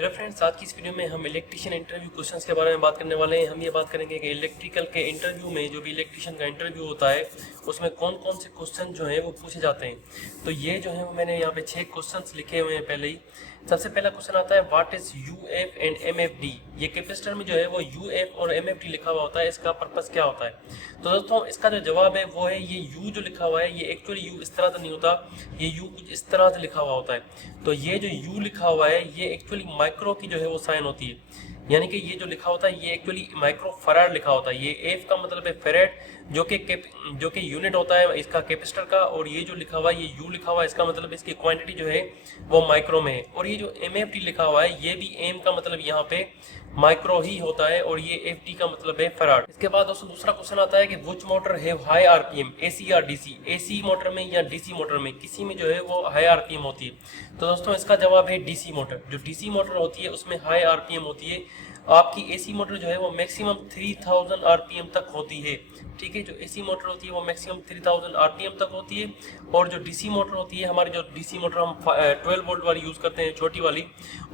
Hello friends, आज की इस वीडियो में हम इलेक्ट्रिशियन इंटरव्यू क्वेश्चंस के बारे में बात करने वाले हैं। हम ये बात करेंगे कि इलेक्ट्रिकल के इंटरव्यू में जो भी इलेक्ट्रिशियन का इंटरव्यू होता है उसमें कौन कौन से क्वेश्चन जो हैं वो पूछे जाते हैं। तो ये जो है वो मैंने यहाँ पे 6 क्वेश्चंस लिखे हुए हैं पहले ही। सबसे पहला क्वेश्चन आता है what is UF and MFD. ये कैपेसिटर में जो है वो यूएफ और एमएफडी लिखा हुआ होता है, इसका पर्पस क्या होता है। तो दोस्तों इसका जो जवाब है वो है ये यू जो लिखा हुआ है ये एक्चुअली यू इस तरह से नहीं होता, ये यू कुछ इस तरह से लिखा हुआ होता है। तो ये जो यू लिखा हुआ है ये एक्चुअली माइक्रो की जो है वो साइन होती है, यानी कि ये जो लिखा होता है ये एक्चुअली माइक्रो फराड लिखा होता है। ये एफ का मतलब है फेरेड जो कि यूनिट होता है इसका कैपेसिटर का, और ये जो लिखा हुआ है ये यू लिखा हुआ है इसका मतलब इसकी क्वांटिटी जो है वो माइक्रो में है। और ये जो एम एफ टी लिखा हुआ है ये भी एम का मतलब यहाँ पे माइक्रो ही होता है और ये एफ टी का मतलब है फराड। इसके बाद दोस्तों दूसरा क्वेश्चन आता है कि which motor have high RPM, AC या डीसी। एसी मोटर में या डीसी मोटर में किसी में जो है वो हाई आरपीएम होती है। तो दोस्तों इसका जवाब है डीसी मोटर। जो डीसी मोटर होती है उसमें हाई आरपीएम होती है। आपकी एसी मोटर जो है वो मैक्सिमम 3000 आरपीएम तक होती है। ठीक है, जो एसी मोटर होती है वो मैक्सिमम 3000 आरपीएम तक होती है। और जो डीसी मोटर होती है, हमारी जो डीसी मोटर हम 12 वोल्ट वाली यूज करते हैं छोटी वाली,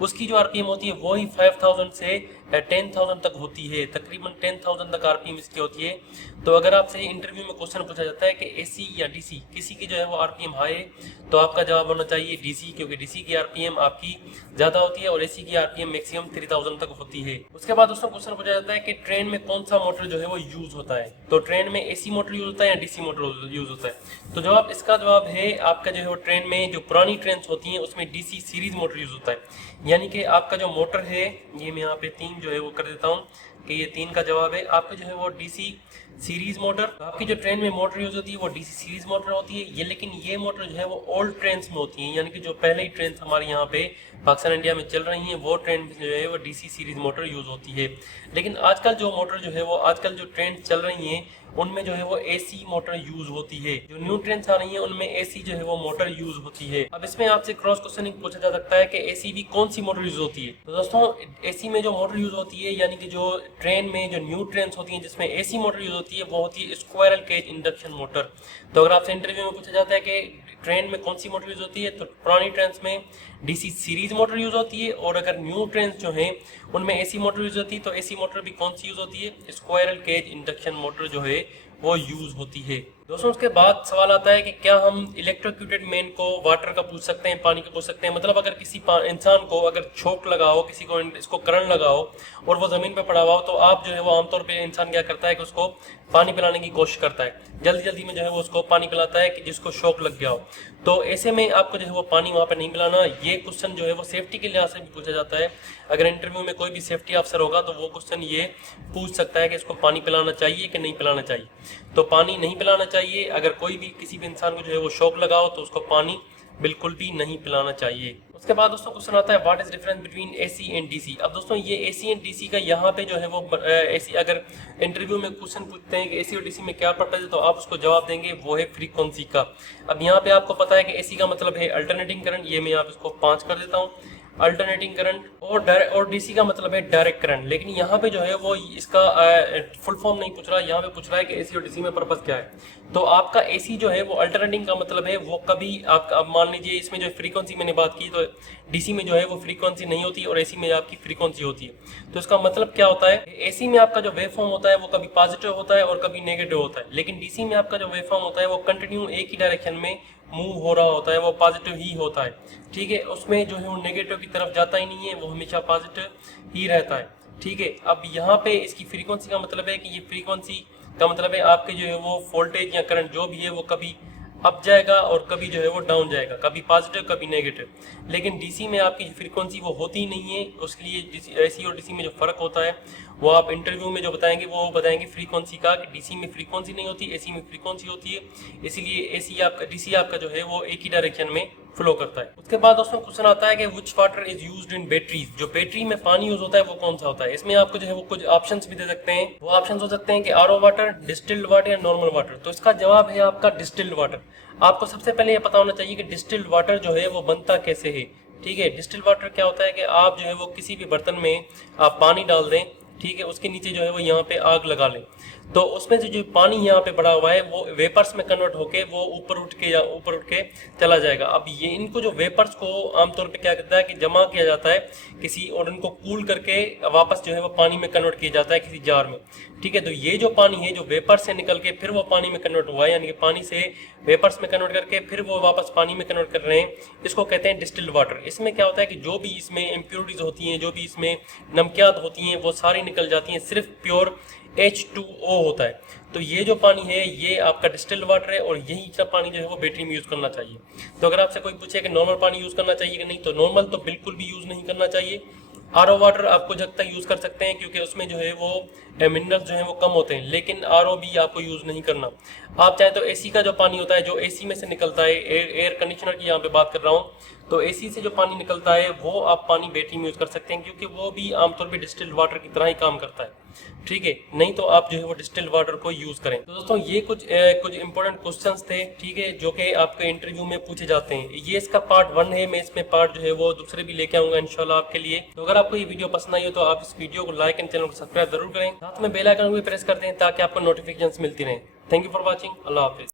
उसकी जो आरपीएम होती है वो ही 5000 से 10,000 तक होती है। तकरीबन 10,000 तक आरपीएम इसकी होती है। तो अगर आपसे इंटरव्यू में क्वेश्चन पूछा जाता है कि एसी या डीसी किसी की जो है वो आरपीएम हाई है, तो आपका जवाब होना चाहिए डीसी, क्योंकि डीसी की आरपीएम आपकी ज्यादा होती है और एसी की आरपीएम मैक्सिमम 3000 तक होती है। उसके बाद दोस्तों क्वेश्चन पूछा जाता है कि ट्रेन में कौन सा मोटर जो है वो यूज होता है। तो ट्रेन में एसी मोटर यूज होता है या डीसी मोटर यूज होता है। तो जवाब इसका जवाब है आपका जो है वो ट्रेन में जो पुरानी ट्रेन होती है उसमें डीसी सीरीज मोटर यूज होता है। यानी कि आपका जो मोटर है ये मैं यहाँ पे 3 जो है वो कर देता हूँ कि ये 3 का जवाब है आपका जो है वो डीसी सीरीज मोटर। आपकी जो ट्रेन में मोटर यूज होती है वो डीसी सीरीज मोटर होती है ये, लेकिन ये मोटर जो है वो ओल्ड ट्रेन में होती है, यानी कि जो पहले ही ट्रेन हमारे यहाँ पे पाकिस्तान इंडिया में चल रही हैं वो ट्रेन में जो है वो डीसी सीरीज मोटर यूज होती है। लेकिन आजकल जो मोटर जो है वो आजकल जो ट्रेन चल रही हैं उनमें जो है वो एसी मोटर यूज होती है। जो न्यू ट्रेन्स आ रही हैं उनमें एसी जो है वो मोटर यूज होती है। अब इसमें आपसे क्रॉस क्वेश्चनिंग पूछा जा सकता है कि एसी भी कौन सी मोटर यूज होती है। तो दोस्तों एसी में जो मोटर यूज होती है, यानी कि जो ट्रेन में जो न्यू ट्रेन्स होती हैं जिसमें एसी मोटर यूज होती है वो होती है स्क्वायरल केज इंडक्शन मोटर। तो अगर आपसे इंटरव्यू में पूछा जाता है कि ट्रेन में कौन सी मोटर यूज होती है, तो पुरानी ट्रेन में डीसी सीरीज मोटर यूज होती है, और अगर न्यू ट्रेन जो हैं उनमें एसी मोटर यूज होती है तो एसी मोटर भी कौन सी यूज होती है, स्क्वायरल केज इंडक्शन मोटर जो है वो यूज होती है। दोस्तों उसके बाद सवाल आता है कि क्या हम इलेक्ट्रोक्यूटेड मेन को वाटर का पूछ सकते हैं, पानी का पूछ सकते हैं। मतलब अगर किसी इंसान को अगर शॉक लगा हो, किसी को इसको करंट लगा हो और वो जमीन पे पड़ा हुआ हो, तो आप जो है वो आमतौर पे इंसान क्या करता है कि उसको पानी पिलाने की कोशिश करता है, जल्दी जल्दी में जो है वो उसको पानी पिलाता है कि जिसको शॉक लग गया हो। तो ऐसे में आपको जो है वो पानी वहाँ पे नहीं पिलाना। ये क्वेश्चन जो है वो सेफ्टी के लिहाज से भी पूछा जाता है। अगर इंटरव्यू में कोई भी सेफ्टी अफसर होगा तो वो क्वेश्चन ये पूछ सकता है कि इसको पानी पिलाना चाहिए कि नहीं पिलाना चाहिए। तो पानी नहीं पिलाना चाहिए। अगर कोई भी किसी भी इंसान को जो है वो शॉक लगा हो तो उसको पानी बिल्कुल भी नहीं पिलाना चाहिए। उसके बाद दोस्तों क्वेश्चन आता है what is difference between AC and DC. अब दोस्तों ये एसी एंड डीसी का यहाँ पे जो है वो एसी अगर इंटरव्यू में क्वेश्चन पूछते हैं कि एसी और डीसी में क्या पर्पज है, तो आप उसको जवाब देंगे वो है फ्रीक्वेंसी का। अब यहाँ पे आपको पता है कि एसी का मतलब है अल्टरनेटिंग करंट, ये मैं आप इसको 5 कर देता हूँ, अल्टरनेटिंग करंट, और डीसी का मतलब है डायरेक्ट करंट। लेकिन यहाँ पे जो है वो इसका फुल फॉर्म नहीं पूछ रहा, यहाँ पे पूछ रहा है कि एसी और डीसी में पर्पस क्या है। तो आपका एसी जो है वो अल्टरनेटिंग का मतलब है वो कभी आपका, अब मान लीजिए इसमें जो फ्रीक्वेंसी मैंने बात की, तो डीसी में जो है वो फ्रीक्वेंसी नहीं होती और एसी में आपकी फ्रीक्वेंसी होती है। तो इसका मतलब क्या होता है, एसी में आपका जो वेव फॉर्म होता है वो कभी पॉजिटिव होता है और कभी नेगेटिव होता है, लेकिन डीसी में आपका जो वेव फॉर्म होता है वो कंटिन्यू एक ही डायरेक्शन में मूव हो रहा होता है, वो पॉजिटिव ही होता है। ठीक है, उसमें जो है वो नेगेटिव की तरफ जाता ही नहीं है, वो हमेशा पॉजिटिव ही रहता है। ठीक है, अब यहाँ पे इसकी फ्रीक्वेंसी का मतलब है कि ये फ्रीक्वेंसी का मतलब है आपके जो है वो वोल्टेज या करंट जो भी है वो कभी अप जाएगा और कभी जो है वो डाउन जाएगा, कभी पॉजिटिव कभी नेगेटिव। लेकिन डीसी में आपकी फ्रीक्वेंसी वो होती ही नहीं है। उसके लिए एसी और डीसी में जो फर्क होता है वो आप इंटरव्यू में जो बताएंगे वो बताएंगे फ्रीक्वेंसी का, कि डीसी में फ्रीक्वेंसी नहीं होती, एसी में फ्रीक्वेंसी होती है। इसीलिए डीसी आपका जो है वो एक ही डायरेक्शन में फ्लो करता है। उसके बाद दोस्तों क्वेश्चन आता है कि which water is used in batteries. जो बैटरी में पानी यूज होता है वो कौन सा होता है। इसमें आपको जो है वो कुछ ऑप्शंस भी दे सकते हैं। वो ऑप्शंस हो सकते हैं कि आरओ वाटर, डिस्टिल्ड वाटर या नॉर्मल वाटर। तो इसका जवाब है आपका डिस्टिल्ड वाटर। आपको सबसे पहले ये पता होना चाहिए कि डिस्टिल्ड वाटर जो है वो बनता कैसे है। ठीक है, डिस्टिल्ड वाटर क्या होता है कि आप जो है वो किसी भी बर्तन में आप पानी डाल दें, ठीक है, उसके नीचे जो है वो यहाँ पे आग लगा लें। तो उसमें से जो पानी यहाँ पे बढ़ा हुआ है वो वेपर्स में कन्वर्ट होके वो ऊपर उठ के चला जाएगा। अब ये इनको जो वेपर्स को आमतौर पे क्या करता है कि जमा किया जाता है किसी, और इनको कूल करके वापस जो है वो पानी में कन्वर्ट किया जाता है किसी जार में। ठीक है, तो ये जो पानी है जो वेपर से निकल के फिर वो पानी में कन्वर्ट हुआ है, यानी कि पानी से वेपर्स में कन्वर्ट करके फिर वो वापस पानी में कन्वर्ट कर रहे हैं, इसको कहते हैं डिस्टिल्ड वाटर। इसमें क्या होता है कि जो भी इसमें इम्प्योरिटीज होती हैं, जो भी इसमें नमकियात होती हैं, वो सारी निकल जाती हैं, सिर्फ प्योर H2O होता है। तो ये जो पानी है ये आपका डिस्टिल्ड वाटर है, और यही सब पानी जो है वो बैटरी में यूज़ करना चाहिए। तो अगर आपसे कोई पूछे कि नॉर्मल पानी यूज़ करना चाहिए कि नहीं, तो नॉर्मल तो बिल्कुल भी यूज़ नहीं करना चाहिए। RO वाटर आपको जब तक यूज़ कर सकते हैं, क्योंकि उसमें जो है वो मिनरल्स जो है वो कम होते हैं, लेकिन RO भी आपको यूज़ नहीं करना। आप चाहे तो AC का जो पानी होता है, जो AC में से निकलता है, एयर कंडीशनर की यहाँ पे बात कर रहा हूँ, तो AC से जो पानी निकलता है वो आप पानी बैटरी में यूज़ कर सकते हैं, क्योंकि वो भी आमतौर पे डिस्टिल्ड वाटर की तरह ही काम करता है। ठीक है, नहीं तो आप जो है वो डिस्टिल्ड वाटर को यूज़ करें। तो दोस्तों ये कुछ इंपॉर्टेंट क्वेश्चंस थे, ठीक है, जो कि आपके इंटरव्यू में पूछे जाते हैं। ये इसका पार्ट 1 है, मैं इसमें पार्ट जो है वो दूसरे भी लेके आऊँगा इंशाल्लाह आपके लिए। तो अगर आपको ये वीडियो पसंद आई हो तो आप इस वीडियो को लाइक एंड चैनल को सब्सक्राइब जरूर करें, साथ में बेल आइकन भी प्रेस कर दें ताकि आपको नोटिफिकेशन मिलती रहें। Thank you for watching. Allah हाफिज़।